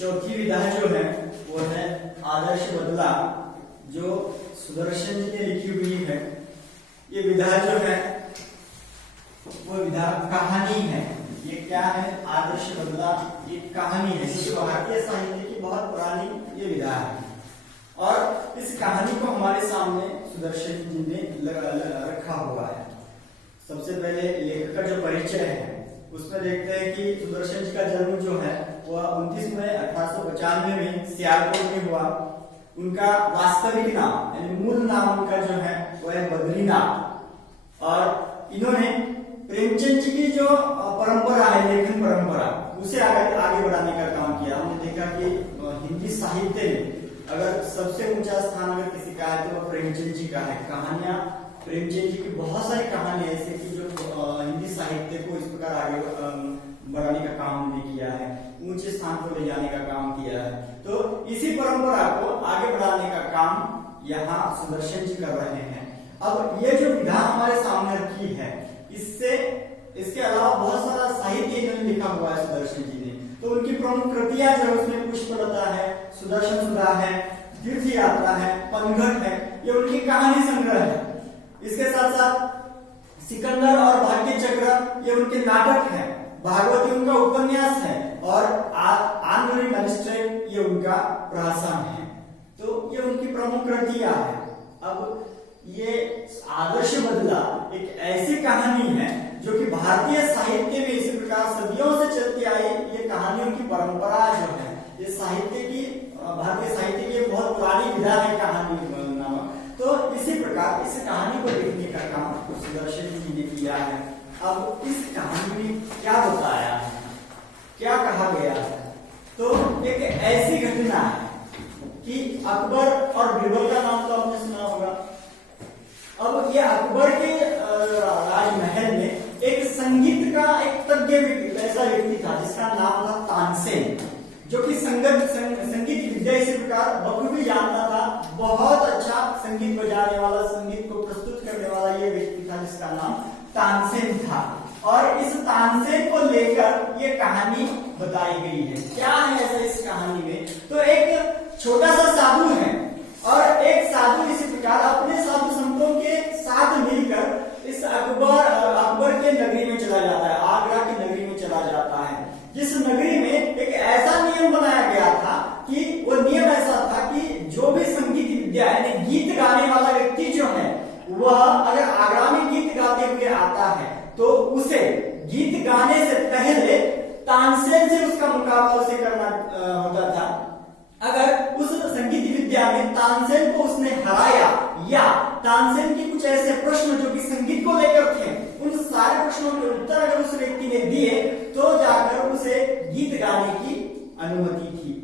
चौथी विधा जो है वो है आदर्श बदला, जो सुदर्शन जी ने लिखी हुई है। ये विधा जो है वो विधा कहानी है। ये क्या है? आदर्श बदला, ये कहानी है, क्योंकि भारतीय साहित्य की बहुत पुरानी ये विधा है। और इस कहानी को हमारे सामने सुदर्शन जी ने रखा हुआ है। सबसे पहले लेखक का जो परिचय है उसमें देखते हैं कि सुदर्शन जी का जन्म जो है वह 29 मई 1895 में सियालकोट में हुआ। उनका वास्तविक नाम यानी मूल नाम उनका जो है वह है बद्रीनाथ। और इन्होंने प्रेमचंद जी की जो परंपरा है, लेखन परंपरा, उसे आगे बढ़ाने का काम किया। हमने देखा कि हिंदी साहित्य में अगर सबसे ऊंचा स्थान अगर किसी का है तो वह प्रेमचंद जी का है। कहानियां प्रेमचंद जी की बहुत सारी कहानियां ऐसे की जो हिंदी साहित्य को इस प्रकार आगे बढ़ाने का काम हमने किया है, ऊंचे स्थान पर ले जाने का काम किया है। तो इसी परंपरा को आगे बढ़ाने का काम यहाँ सुदर्शन जी कर रहे हैं। अब ये जो विधा हमारे सामने रखी है, इसके अलावा बहुत सारा साहित्य इन्होंने लिखा हुआ है सुदर्शन जी ने। तो उनकी प्रमुख कृतियां जो है उसमें पुष्पलता है, सुदर्शन सुधा है, तीर्थ यात्रा है, पनघट है, ये उनकी कहानी संग्रह है। इसके साथ साथ सिकंदर और भाग्य चक्र ये उनके नाटक है, भागवती उनका उपन्यास है, और आंध्री मैजिस्ट्रेट ये उनका प्रहसन है। तो ये उनकी प्रमुख कृतियां है। अब ये आदर्श बदला एक ऐसी कहानी है जो कि भारतीय साहित्य में इसी प्रकार सदियों से चलती आई ये कहानियों की परंपरा जो है, ये साहित्य की भारतीय साहित्य की बहुत पुरानी विधा है कहानी नामक। तो इसी प्रकार इस कहानी को लिखने का काम सुदर्शन जी ने किया है। अब इस कहानी में क्या बताया है, क्या कहा गया है? तो एक ऐसी घटना है कि अकबर और बीरबल का नाम तो आपने सुना होगा। अब ये अकबर के राजमहल में एक संगीत का एक तज्ञ ऐसा व्यक्ति था जिसका नाम था तानसेन, जो कि संगीत विद्या इसी प्रकार बखूबी जानता था। बहुत अच्छा संगीत बजाने वाला, संगीत को प्रस्तुत करने वाला ये व्यक्ति था जिसका नाम तानसेन था। और इस तानसेन को लेकर ये कहानी बताई गई है। क्या है ऐसा इस कहानी में? तो एक छोटा सा साधु है और एक साधु इसी प्रकार अपने साधु संतों के साथ मिलकर इस अकबर के नगरी में चला जाता है, आगरा की नगरी में चला जाता है। जिस नगरी में एक ऐसा नियम बनाया गया था कि वो नियम ऐसा था कि जो भी संगीत विद्या यानी गीत गाने वाला व्यक्ति जो है वह अगर आगरा में गीत गाते हुए आता है तो उसे गीत गाने से पहले तानसेन से उसका मुकाबला उसे करना होता था। अगर उस संगीत विद्या में तानसेन को उसने हराया या तानसेन के कुछ ऐसे प्रश्न जो कि संगीत को लेकर थे, उन सारे प्रश्नों के उत्तर अगर उस व्यक्ति ने दिए तो जाकर उसे गीत गाने की अनुमति थी।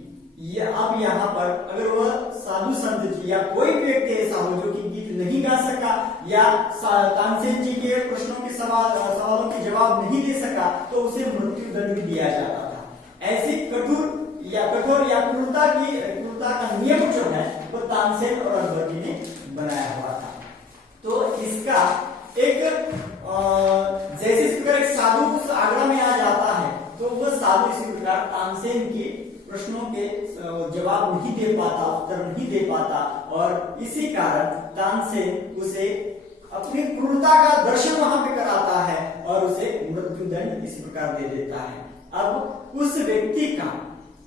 ये अब यहाँ पर अगर वह साधु संत जी या कोई भी व्यक्ति ऐसा हो जो कि गीत नहीं गा सका या तानसेन जी के प्रश्नों के सवालों के जवाब नहीं दे सका तो उसे मृत्यु दंड दिया जाता था। ऐसी कठोर या क्रूरता का नियम जो है वो तानसेन और अकबर जी ने बनाया हुआ था। तो इसका एक जैसे इस प्रकार एक साधु उस आगरा में आ जाता है तो वह साधु इसी प्रकार तानसेन के प्रश्नों के जवाब नहीं दे पाता, उत्तर नहीं दे पाता, और इसी कारण तानसेन उसे अपनी क्रूरता का दर्शन वहां पे कराता है और उसे मृत्यु दंड इसी प्रकार दे देता है। अब उस व्यक्ति का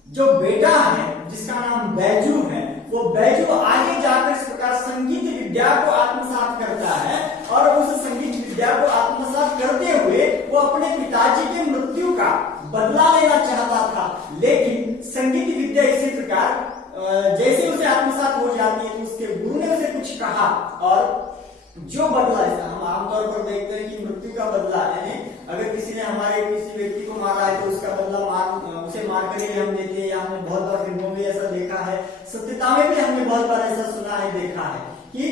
जो बेटा है जिसका नाम बैजू है, वो बैजू आगे जाकर इस प्रकार संगीत विद्या को आत्मसात करता है और उस संगीत विद्या को आत्मसात करते हुए वो अपने पिताजी की मृत्यु का बदला लेना चाहता था। लेकिन संगीत विद्या इसी प्रकार जैसे उसे आत्मसात हो जाती है तो उसके गुरु ने उसे कुछ कहा और जो बदला, हम आमतौर पर देखते हैं कि मृत्यु का बदला यानी अगर किसी ने हमारे किसी व्यक्ति को मारा है तो उसका बदला उसे मार कर ही हम देते हैं, या हमने बहुत बार फिल्मों में ऐसा देखा है, सत्यता में भी हमने बहुत बार ऐसा सुना है, देखा है कि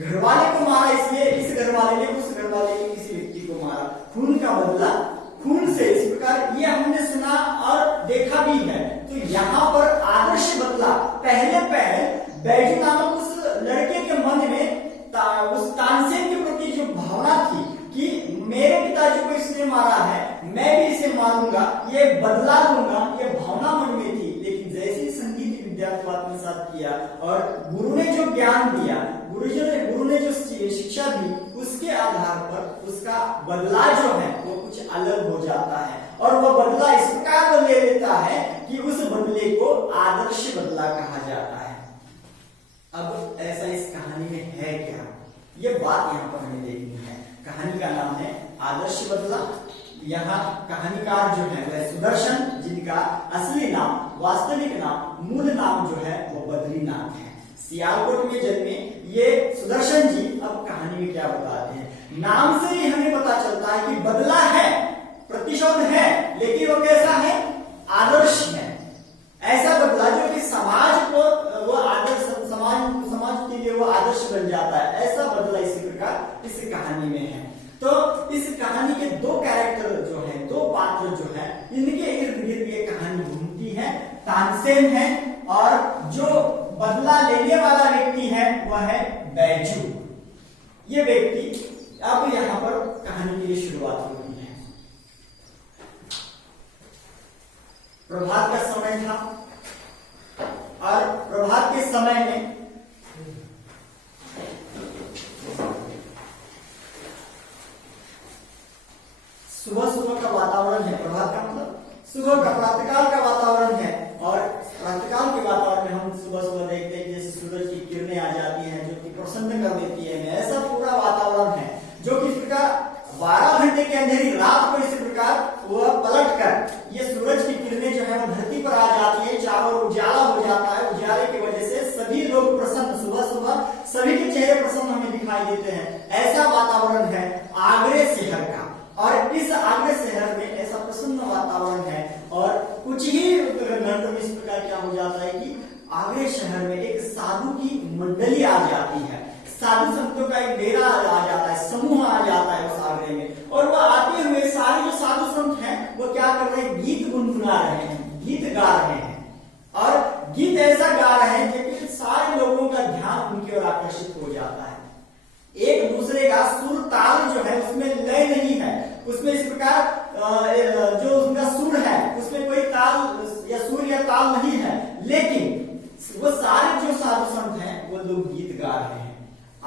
घरवाले को मारा इसलिए इस घरवाले ने उस घरवाले के किसी व्यक्ति को मारा, खून का बदला खून से, इस प्रकार ये हमने सुना और देखा भी है। तो यहाँ पर आदर्श बदला पहले बैजू नामक उस लड़के के मन में उस तानसेन के प्रति जो भावना थी कि मेरे पिताजी को इसने मारा है, मैं भी इसे मारूंगा, ये बदला लूंगा, ये भावना मन में थी। लेकिन विद्यार्थी को आत्मसात किया और गुरु ने जो ज्ञान दिया, गुरु ने जो शिक्षा दी, उसके आधार पर उसका बदला जो है वो कुछ अलग हो जाता है और वह बदला इस प्रकार ले लेता है कि उस बदले को आदर्श बदला कहा जाता है। अब ऐसा इस कहानी में है क्या, ये बात यहाँ पर हमें देखनी है। कहानी का नाम है आदर्श बदला। यहाँ कहानीकार जो है वह सुदर्शन, जिनका असली नाम, वास्तविक नाम, मूल नाम जो है वो बद्रीनाथ है। सियालकोट में जन्मे ये सुदर्शन जी अब कहानी में क्या बताते हैं। नाम से ही हमें पता चलता है कि बदला है, प्रतिशोध है, लेकिन वो कैसा है, आदर्श है। ऐसा बदला जो कि समाज को वो आदर्श, समाज के लिए वो आदर्श बन जाता है, ऐसा बदला इसी प्रकार इस कहानी में है। तो इस कहानी के दो कैरेक्टर जो है, दो पात्र जो है, इनके इर्द गिर्द ये कहानी घूमती है। तानसेन है और जो बदला लेने वाला व्यक्ति है वह है बैजू। ये व्यक्ति अब यहाँ पर कहानी की शुरुआत होती है। प्रभात का समय था और प्रभात के समय में सुबह का वातावरण है। प्रभात का मतलब सुबह का, प्रातःकाल का वातावरण है और प्रातःकाल के वातावरण में हम सुबह देखते हैं जैसे सूरज की किरणें आ जाती हैं जो कि प्रसन्न कर देती है। ऐसा पूरा वातावरण है जो कि इस प्रकार 12 घंटे की अंधेरी रात को इस प्रकार वह पलट कर ये सूरज की किरणें जो है वो धरती पर आ जाती है, चारों ओर उजाला हो जाता है। उजाले की वजह से सभी लोग प्रसन्न, सुबह सभी के चेहरे प्रसन्न हमें दिखाई देते हैं। ऐसा वातावरण है आगरे शहर का और इस आगरे शहर में ऐसा प्रसन्न वातावरण है और कुछ ही घंटों में इस प्रकार क्या हो जाता है कि आगरे शहर में एक साधु की मंडली आ जाती है। साधु संतों का एक डेरा आ जाता है, समूह आ जाता है उस आगरे में और वह आते हुए सारे जो साधु संत हैं वो क्या कर रहे हैं, गीत गुनगुना रहे हैं, गीत गा रहे हैं और गीत ऐसा गा रहे हैं कि सारे लोगों का ध्यान उनकी ओर आकर्षित हो जाता है। एक दूसरे का सुर ताल जो है उसमें लय नहीं है, उसमें इस प्रकार जो उनका सुर है उसमें कोई ताल या सुर या ताल नहीं है, लेकिन वो सारे जो साधु संत हैं वो लोग गीत गा रहे हैं।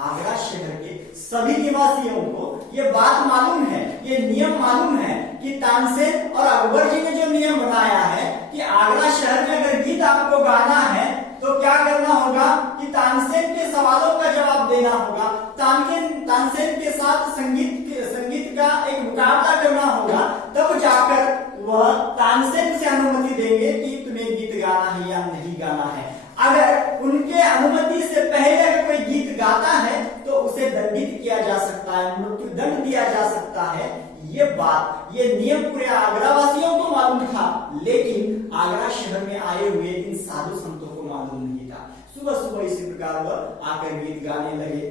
आगरा शहर के सभी निवासियों को ये बात मालूम है, ये नियम मालूम है कि तानसेन और अकबर जी ने जो नियम बनाया है कि आगरा शहर में अगर गीत आपको गाना है तो क्या करना होगा कि तानसेन के सवालों का जवाब देना होगा। तानसेन के साथ संगीत का एक मुकाबला करना होगा, तब जाकर वह तानसेन से अनुमति देंगे कि तुम्हें गीत गाना है या नहीं गाना है। अगर उनके अनुमति से पहले अगर कोई गीत गाता है तो उसे दंडित किया जा सकता है, मृत्यु दंड दिया जा सकता है। ये नियम पूरे आगरा वासियों को मालूम था, लेकिन आगरा शहर में आए हुए इन साधु संतों को मालूम नहीं था। सुबह इसी प्रकार वह आकर गीत गाने लगे।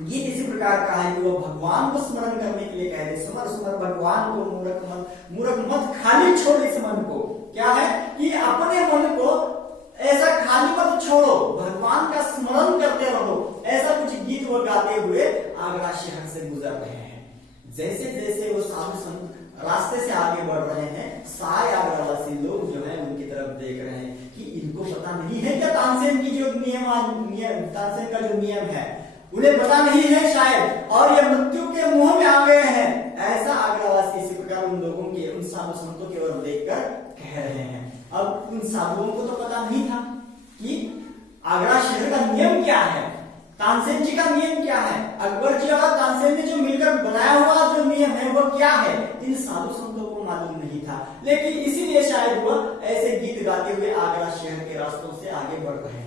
गीत इसी प्रकार का है कि वो भगवान को स्मरण करने के लिए कहते, सुमर भगवान को, मूर्ख मत खाली छोड़ इस मन को। क्या है कि अपने मन को ऐसा खाली मत छोड़ो, भगवान का स्मरण करते रहो। ऐसा कुछ गीत वो गाते हुए आगरा शहर से गुजर रहे हैं। जैसे जैसे वो साधु संत रास्ते से आगे बढ़ रहे हैं, सारे आगरावासी लोग जो है उनकी तरफ देख रहे हैं कि इनको पता नहीं है क्या तानसेन की जो तानसेन का जो नियम है उन्हें पता नहीं है शायद, और ये मृत्यु के मुंह में आ गए हैं। ऐसा आगरावासी इसी प्रकार उन लोगों के, उन साधु संतों की ओर देखकर कह रहे हैं। अब उन साधुओं को तो पता नहीं था कि आगरा शहर का नियम क्या है, तानसेन जी का नियम क्या है, अकबर जी और तानसेन ने जो मिलकर बनाया हुआ जो नियम है वो क्या है, इन साधु संतों को मालूम नहीं था। लेकिन इसीलिए शायद वह ऐसे गीत गाते हुए आगरा शहर के रास्तों से आगे बढ़ रहे हैं।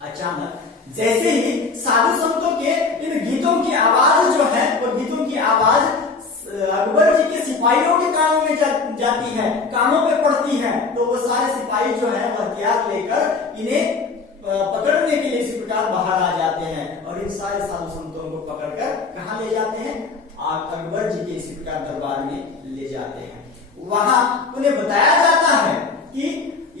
अचानक जैसे ही साधु संतों के इन गीतों की आवाज जो है, वो गीतों की आवाज अकबर जी के सिपाहियों के कानों में जाती है, कानों पे पड़ती है, तो वो सारे सिपाही जो है वो हथियार लेकर इन्हें पकड़ने के लिए इसी प्रकार बाहर आ जाते हैं और इन सारे साधु संतों को पकड़कर कहां ले जाते हैं, अकबर जी के इसी प्रकार दरबार में ले जाते हैं। वहां उन्हें बताया जाता है कि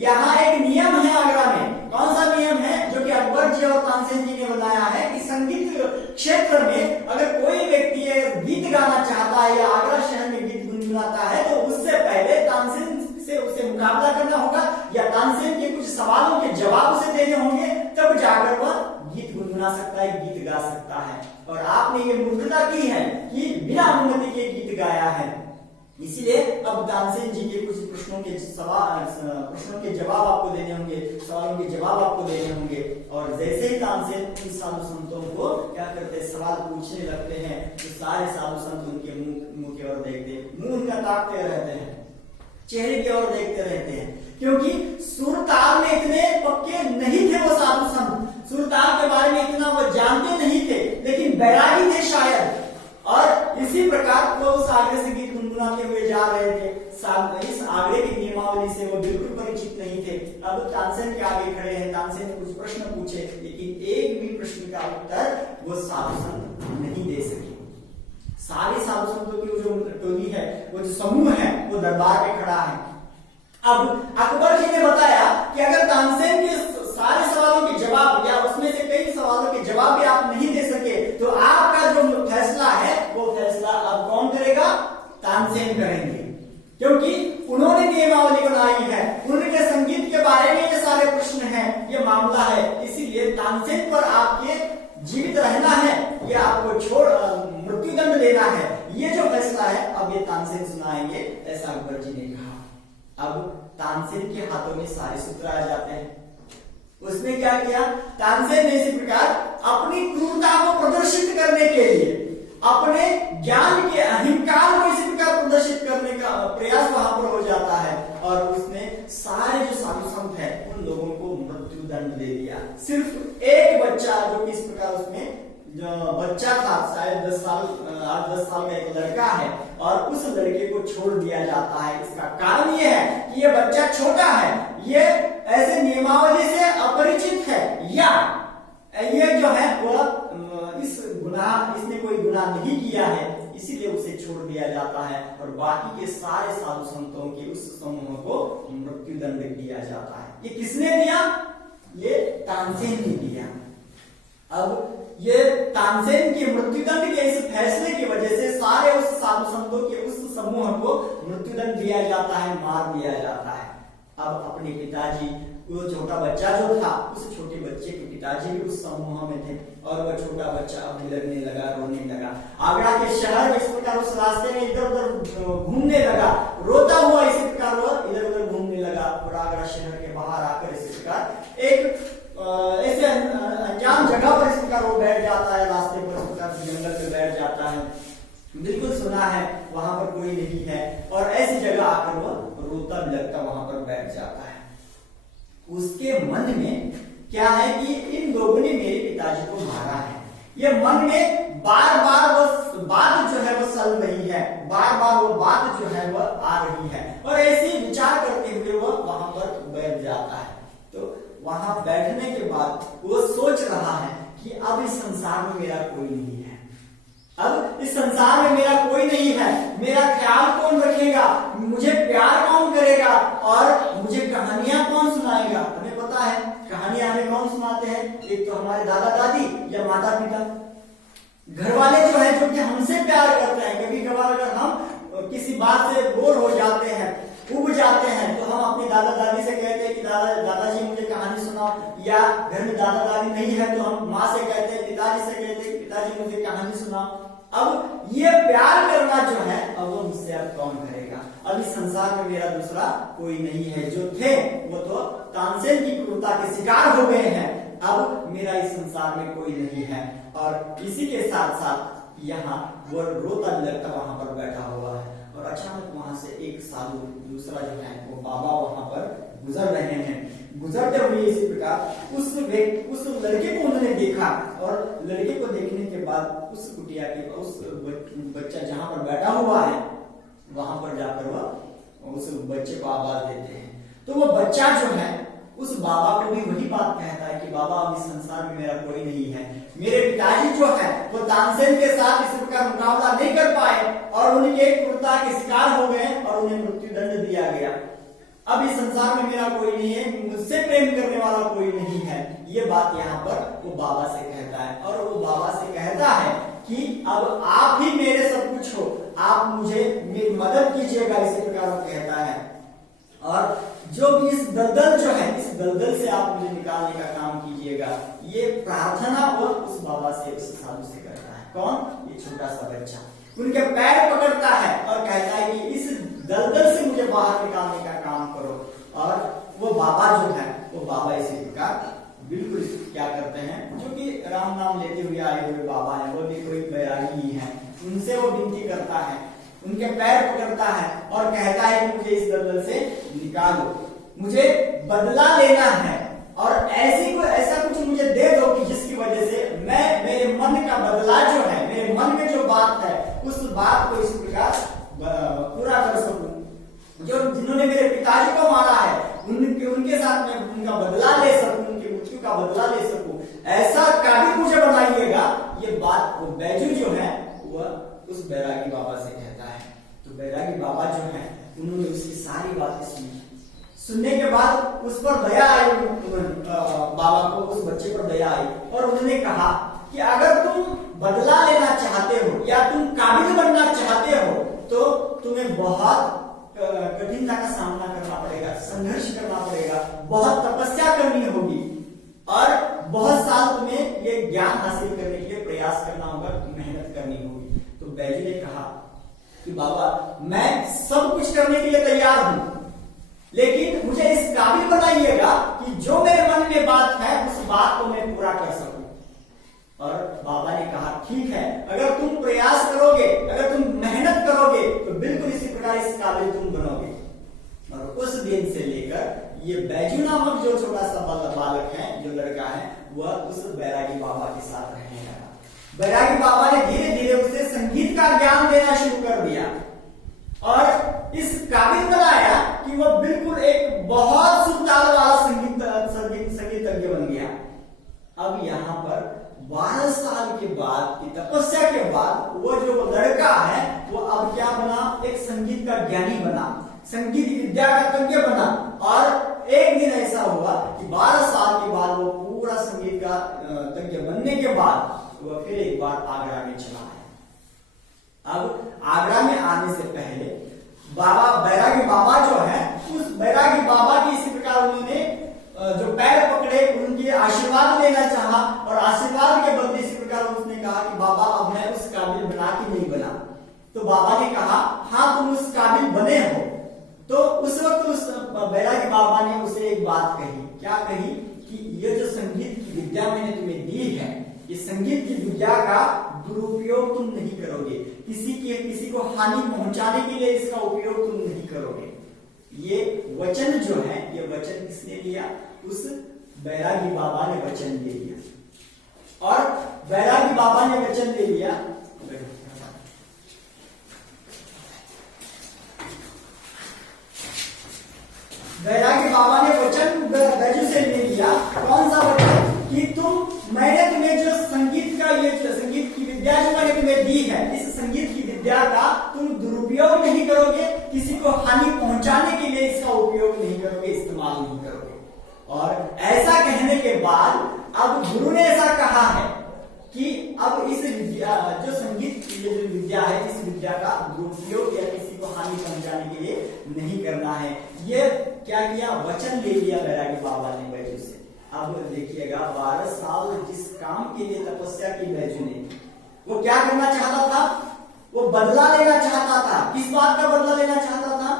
यहाँ एक नियम है आगरा में। कौन सा नियम है? जो कि अकबर जी और तानसेन जी ने बनाया है कि संगीत क्षेत्र में अगर कोई व्यक्ति गीत गाना चाहता है या आगरा शहर में गीत गुनगुनाता है तो उससे पहले तानसेन से उसे मुकाबला करना होगा या तानसेन के कुछ सवालों के बिना अनुमति के गीत गाया है। इसीलिए अब तानसेन जी के कुछ प्रश्नों के जवाब आपको देने होंगे, सवालों के जवाब आपको देने होंगे। और जैसे ही तानसेन उन साधु संतों को क्या करते हैं, सवाल पूछने लगते हैं, तो सारे साधु संत उनके मुंह की ओर देखते हैं, मुंह उनका ताकते रहते हैं, चेहरे की ओर देखते रहते हैं, क्योंकि सुरताल में इतने पक्के नहीं थे वो साधु संत, सुरताल के बारे में इतना वो जानते नहीं थे, लेकिन बैरागी थे शायद। और इसी प्रकार वो उस आगरे से गीत गुनगुनाते हुए जा रहे थे। इस आगरे की नियमावली से वो बिल्कुल परिचित नहीं थे। अब तानसेन के आगे खड़े हैं, तानसेन ने कुछ प्रश्न पूछे, लेकिन एक भी प्रश्न का उत्तर वो साधु संत नहीं दे सके। सारे साधु संतों की जो टोली है, वो जो समूह है, वो दरबार में खड़ा है। अब अकबर जी ने बताया कि अगर तानसेन के सारे सवालों के जवाब या उसमें से कई सवालों के जवाब भी आप नहीं दे सके, तो आपका जो फैसला है वो फैसला अब कौन करेगा, तानसेन करेंगे, क्योंकि उन्होंने नियमावली बनाई है, उनके संगीत के बारे में ये सारे प्रश्न हैं, ये मामला है। इसीलिए तानसेन पर आपके जीवित रहना है, ये आपको छोड़ मृत्युदंड देना है, ये जो फैसला है अब ये तानसेन सुनाएंगे, ऐसा अकबर जी ने कहा। अब तानसेन के हाथों में सारे सूत्र आ जाते हैं। उसने क्या किया, तानसेन ने इसी प्रकार अपनी क्रूरता को प्रदर्शित करने के लिए, अपने ज्ञान के अहंकार को इसी प्रकार प्रदर्शित करने का प्रयास वहां पर हो जाता है, और उसने सारे जो साधु संत है उन लोगों को मृत्युदंड दे दिया। सिर्फ एक बच्चा, जो कि इस प्रकार उसमें जो बच्चा था, शायद 8-10 साल का एक लड़का है, और उस लड़के को छोड़ दिया जाता है। इसका कारण यह है कि ये बच्चा छोटा है, ये ऐसे नियमावली से अपरिचित है, या ये जो है वो इसने कोई गुनाह नहीं किया है, इसीलिए उसे छोड़ दिया जाता है, और बाकी के सारे साधु संतों के उस समूह को मृत्युदंड दिया जाता है। ये किसने दिया, ये तानसेन ने दिया। अब ये तानसेन के मृत्युदंड के इस फैसले की वजह से सारे उस साधु संतों के उस समूह को मृत्युदंड दिया जाता है, मार दिया जाता है। अब अपने पिताजी, वो छोटा बच्चा जो था, उस छोटे बच्चे के पिताजी भी उस समूह में थे, और वह छोटा बच्चा अब बिलखने लगा, रोने लगा। आगरा के शहर में इस प्रकार उस रास्ते में इधर उधर घूमने लगा, रोता हुआ इसी प्रकार वह इधर उधर घूमने लगा, और आगरा शहर के बाहर आकर इसी प्रकार एक ऐसे अनजान जगह पर इस प्रकार वो बैठ जाता है, रास्ते पर इस प्रकार जंगल में बैठ जाता है, बिल्कुल सुना है, वहां पर कोई नहीं है, और ऐसी जगह आकर वह रोता बिलखता वहां पर बैठ जाता है। उसके मन में क्या है कि इन लोगों ने मेरे पिताजी को मारा है, ये मन में बार बार वो बात जो है वो चल रही है, बार बार वो बात जो है वो आ रही है, और ऐसे विचार करते हुए वो वहां पर बैठ जाता है। तो वहां बैठने के बाद वो सोच रहा है कि अब इस संसार में मेरा कोई नहीं है, अब इस संसार में मेरा कोई नहीं है, मेरा ख्याल कौन रखेगा, मुझे प्यार कौन करेगा, और मुझे कहानियां कौन सुनाएगा। हमें पता है कहानियां हमें कौन सुनाते हैं, एक तो हमारे दादा दादी या माता पिता, घर वाले जो है, जो कि हमसे प्यार करते हैं। कभी कभार अगर हम किसी बात से बोर हो जाते हैं, उब जाते हैं, तो हम अपने दादा दादी से कहते हैं कि दादाजी मुझे कहानी सुनाओ, या घर में दादा दादी नहीं है तो हम माँ से कहते हैं, पिताजी से कहते हैं, पिताजी मुझे कहानी सुनाओ। अब ये प्यार करना जो है, अब वो मुझसे अब कौन करेगा, अब इस संसार में मेरा दूसरा कोई नहीं है। जो थे वो तो तानसेन की क्रूरता के शिकार हो गए हैं, अब मेरा इस संसार में कोई नहीं है। और इसी के साथ साथ यहाँ वो रोता बिलखता वहां पर बैठा हुआ है, और अचानक वहां से एक साधु दूसरा जो है वो बाबा वहां पर गुजर रहे हैं। गुजरते हुए इसी प्रकार उस लड़के को उन्होंने देखा, और लड़के को देखने के बाद उस कुटिया के उस बच्चा जहां पर बैठा हुआ है वहां पर जाकर वह उस बच्चे को आवाज देते हैं। तो वो बच्चा जो है उस बाबा को भी वही बात कहता है कि बाबा अब इस संसार में मेरा कोई नहीं है, मेरे पिताजी जो है वो तानसेन के साथ इस प्रकार मुकाबला नहीं कर पाए, और उनके क्रूरता के शिकार हो गए, और उन्हें मृत्युदंड दिया गया। अब इस संसार में मेरा कोई नहीं है, मुझसे प्रेम करने वाला कोई नहीं है, ये बात यहाँ पर वो बाबा से कहता है। और वो बाबा से कहता है कि अब आप ही मेरे सब कुछ हो, आप मुझे मेरी मदद कीजिएगा, इसी प्रकार वो कहता है। और जो भी इस दलदल जो है, इस दलदल से आप मुझे निकालने का काम कीजिएगा, ये प्रार्थना वो उस बाबा से, उस साधु से करता है। कौन? ये छोटा सा बच्चा। उनके पैर पकड़ता है और कहता है कि इस दलदल से मुझे बाहर निकालने का काम करो। और वो बाबा जो है, वो बाबा इसी प्रकार बिल्कुल क्या करते हैं, जो कि राम नाम लेते हुए आए हुए बाबा हैं, वो भी कोई बैरागी ही है, उनसे वो विनती करता है, उनके पैर पकड़ता है और कहता है कि मुझे इस दलदल से निकालो, मुझे बदला लेना है और ऐसा कुछ मुझे दे दो कि जिसकी वजह से मैं मेरे मन का बदला जो है, मेरे मन में जो बात है उस बात को इस प्रकार पूरा कर सकूं। जो जिन्होंने मेरे पिताजी को मारा है उनके साथ में उनका बदला ले सकूं, उनकी मृत्यु का बदला ले सकूं, ऐसा काबिल मुझे बनाइएगा। ये बात वो बैजू जो है वह उस बैरागी बाबा से कहता है। तो बैरागी बाबा जो है उन्होंने उसकी सारी बातें सुनी। सुनने के बाद उस पर दया आई, बाबा को उस बच्चे पर दया आई और उन्होंने कहा कि अगर तुम बदला लेना चाहते हो या तुम काबिल बनना चाहते हो तो तुम्हें बहुत कठिनता का सामना करना पड़ेगा, संघर्ष करना पड़ेगा, बहुत तपस्या करनी होगी और बहुत साल तुम्हें ये ज्ञान हासिल करने के लिए प्रयास करना होगा, मेहनत करनी होगी। तो बैजू ने कहा कि बाबा मैं सब कुछ करने के लिए तैयार हूं, लेकिन मुझे इस काबिल बनाइएगा कि जो मेरे मन में बात है उस बात को मैं पूरा कर सकूं। और बाबा ने कहा ठीक है, अगर तुम प्रयास करोगे, अगर तुम मेहनत करोगे तो बिल्कुल इसी प्रकार इस काबिल तुम बनोगे। और उस दिन से लेकर ये बैजू नामक जो छोटा सा बालक है, जो लड़का है, वह उस बैरागी बाबा के साथ रहने लगा। बैरागी बाबा ने धीरे धीरे उसे संगीत का ज्ञान देना शुरू कर दिया और इस काबिल बनाया कि वह बिल्कुल एक बहुत सुताल वाला संगीतज्ञ बन गया। अब यहाँ पर 12 साल के बाद की तपस्या के बाद वो जो लड़का है वो अब क्या बना, एक संगीत का ज्ञानी बना, संगीत विद्या का तज्ञ बना। और एक दिन ऐसा हुआ कि 12 साल के बाद वो पूरा संगीत का तज्ञ बनने के बाद वह फिर एक बार आगरा में चला है। अब आगरा में आने से पहले बाबा बैरागी बाबा जो है, उस बैरागी बाबा की इसी प्रकार उन्होंने जो पैर पकड़े उनके आशीर्वाद लेना चाहा और आशीर्वाद के बदले इसी प्रकार उसने कहा कि बाबा अब मैं उस काबिल बना कि नहीं बना। तो बाबा ने कहा हाँ तुम उस काबिल बने हो। तो उस वक्त उस बैरागी बाबा ने उसे एक बात कही, क्या कही कि ये जो संगीत की विद्या मैंने तुम्हें दी है, ये संगीत की विद्या का दुरुपयोग तुम नहीं करोगे, किसी को हानि पहुंचाने के लिए इसका उपयोग तुम नहीं करोगे। ये वचन जो है, ये वचन किसने लिया, उस बैरागी बाबा ने वचन ले लिया। और बैरागी बाबा ने वचन ले लिया, बैरागी बाबा ने वचन बैजू से ले लिया। कौन सा वचन कि मैंने तुम्हें जो संगीत का ये संगीत की विद्या जो मैंने तुम्हें दी है, इस संगीत की विद्या का तुम दुरुपयोग नहीं करोगे, किसी को हानि पहुंचाने के लिए इसका उपयोग नहीं करोगे, इस्तेमाल नहीं करोगे। और ऐसा कहने के बाद अब गुरु ने ऐसा कहा है कि अब इस विद्या जो संगीत की जो विद्या है, इस विद्या का दुरुपयोग या किसी को हानि पहुंचाने के लिए नहीं करना है। ये क्या किया, वचन ले लिया बैरागी बाबा ने बैजू से। अब देखिएगा 12 साल जिस काम के लिए तपस्या की बैजू ने, वो क्या करना चाहता था, वो बदला लेना चाहता था। किस बात का बदला लेना चाहता था,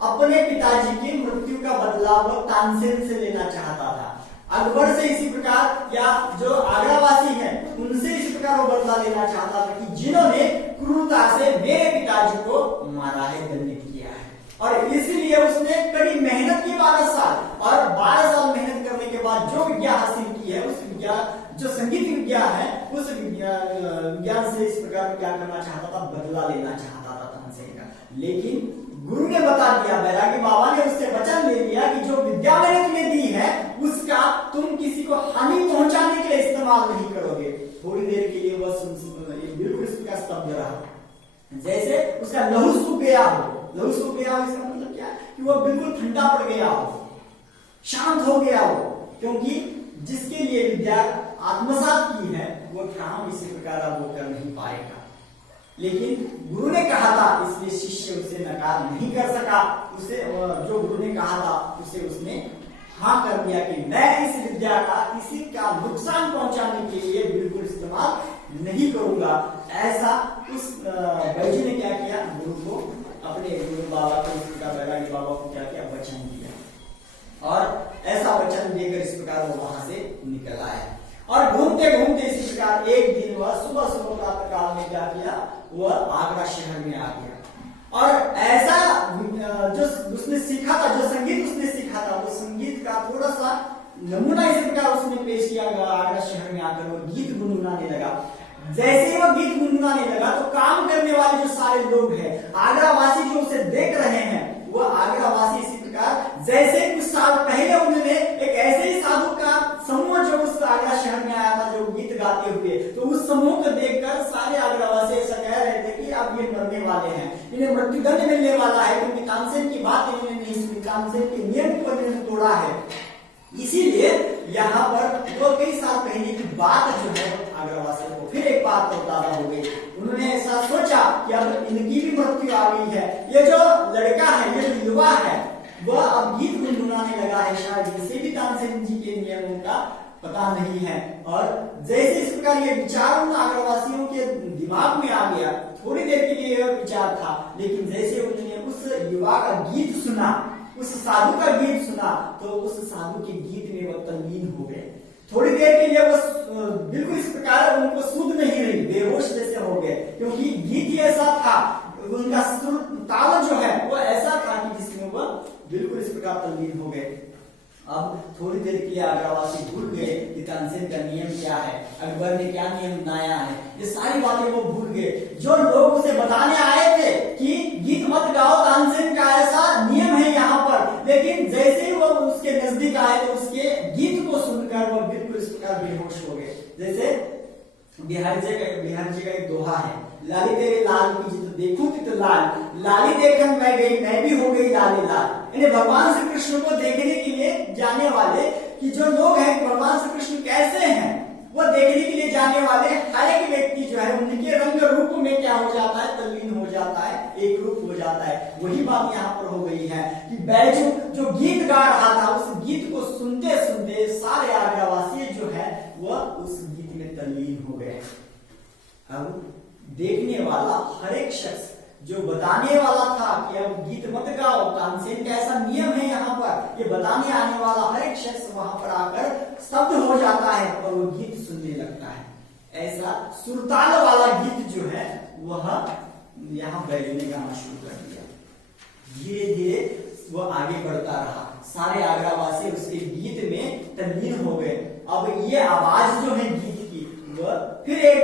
अपने पिताजी की मृत्यु का बदला वो तानसेन से लेना चाहता था। अकबर से इसी प्रकार, या जो आगरावासी हैं उनसे इसी प्रकार वो बदला लेना चाहता था कि जिन्होंने क्रूरता से मेरे पिताजी को मारा है, दंडित किया है। और इसीलिए उसने कड़ी मेहनत की 12 साल, और 12 साल मेहनत करने के बाद जो विद्या हासिल की है, उस विद्या जो संगीत विद्या है, उस विज्ञान से इस प्रकार क्या करना चाहता था, बदला लेना चाहता था तानसेन का। लेकिन गुरु ने बता दिया, बैरागी बाबा ने उससे वचन ले लिया कि जो विद्या मैंने तुम्हें दी है उसका तुम किसी को हानि पहुंचाने के लिए इस्तेमाल नहीं करोगे। थोड़ी देर के लिए वह बिल्कुल इसका स्तब्ध रहा, जैसे उसका लहू सूख गया हो। लहू सूख गया हो इसका मतलब क्या है कि वह बिल्कुल ठंडा पड़ गया हो, शांत हो गया हो, क्योंकि जिसके लिए विद्या आत्मसात की है वो काम इसी प्रकार अब वो कर नहीं पाएगा। लेकिन गुरु ने कहा था, इसलिए शिष्य उसे नकार नहीं कर सका। उसे जो गुरु ने कहा था उसे उसने हाँ कर दिया कि मैं इस विद्या का किसी का नुकसान पहुंचाने के लिए बिल्कुल इस्तेमाल नहीं करूंगा, ऐसा उस बैजू ने क्या किया, गुरु को, अपने गुरु बाबा को, बैरागी बाबा को क्या किया, वचन दिया और ऐसा वचन देकर इस प्रकार वो वहां से निकल आया। और घूमते घूमते इसी प्रकार एक दिन वह सुबह सुबह प्रातः काल में क्या किया, वह आगरा शहर में आ गया और ऐसा जो उसने सीखा था, जो संगीत उसने सीखा था, वो संगीत का थोड़ा सा नमूना इसी प्रकार उसने पेश किया। आगरा शहर में आकर वो गीत गुनगुनाने लगा। जैसे ही वो गीत गुनगुनाने लगा तो काम करने वाले जो सारे लोग हैं, आगरा वासी जो उसे देख रहे हैं, वो आगरा वासी इसी प्रकार जैसे कुछ साल पहले उन्होंने एक ऐसे ही साधु का समूह जो उस आगरा शहर में आया था, जो गीत गाते हुए, तो उस समूह को देखकर सारे आगरावासी ऐसा कह रहे थे कि अब ये मरने वाले हैं, इन्हें मृत्युदंड मिलने वाला है, क्योंकि तानसेन की बात इन्होंने नहीं सुनी, तानसेन के नियम को इन्होंने तोड़ा है। इसीलिए यहाँ पर वो कई साल पहले की बात जो है आगरावासियों को फिर एक बात ताजा हो गई। उन्होंने ऐसा सोचा कि अब इनकी भी मृत्यु आ गई है, ये जो लड़का है, ये जो युवा है, वह अब गीत गुनगुनाने लगा है, शायद इसे भी तानसेन जी के नियमों का पता नहीं है। और जैसे इस प्रकार ये विचार उन आगरावासियों के दिमाग में आ गया, थोड़ी देर के लिए यह विचार था, लेकिन जैसे उन्होंने उस युवा का गीत सुना, उस साधु का गीत सुना, तो उस साधु के गीत में वो तल्लीन हो गए। थोड़ी देर के लिए वो बिल्कुल इस प्रकार उनको सुध नहीं रही, बेहोश जैसे हो गए, क्योंकि गीत ही ऐसा था, उनका सुर ताल जो है वो ऐसा था कि जिसमें वो बिल्कुल इस प्रकार तल्लीन हो गए। अब थोड़ी देर के लिए आगरावासी भूल गए कि तानसेन का नियम क्या है, अकबर ने क्या नियम बनाया है, ये सारी बातें वो भूल गए। जो लोग उसे बताने आए थे कि गीत मत गाओ, तानसेन का ऐसा नियम है यहाँ पर, लेकिन जैसे ही वो उसके नजदीक आए तो उसके गीत को सुनकर वो बिल्कुल इस प्रकार बेहोश हो गए। जैसे बिहारी जी का एक दोहा है, लाली तेरे लाल की जित देखूं तो लाल, लाली देखन मैं गई, मैं भी हो गई लाली लाल। यानी भगवान श्री कृष्ण को देखने के लिए जाने वाले कि जो लोग हैं, भगवान श्री कृष्ण कैसे हैं, वो देखने के लिए जाने वाले हर एक व्यक्ति जो है उनके रंग रूप में क्या हो जाता है, तल्लीन हो जाता है, एक रूप हो जाता है। वही बात यहाँ पर हो गई है कि बैजू जो गीत गा रहा था, उस गीत को सुनते सुनते सारे आगरावासी जो है वह उस गीत में तल्लीन हो गए। अब देखने वाला हर एक शख्स जो बताने वाला था कि अब गीत मत गाओ, तानसेन का ऐसा नियम है यहाँ पर, ये बताने आने वाला हर एक शख्स वहां पर आकर स्तब्ध हो जाता है और वो गीत सुनने लगता है। ऐसा सुरताल वाला गीत जो है वह यहाँ बैजू ने गाना शुरू कर दिया। धीरे धीरे वो आगे बढ़ता रहा, सारे आगरावासी उसके गीत में तल्लीन हो गए। अब ये आवाज जो है गीत की वह फिर एक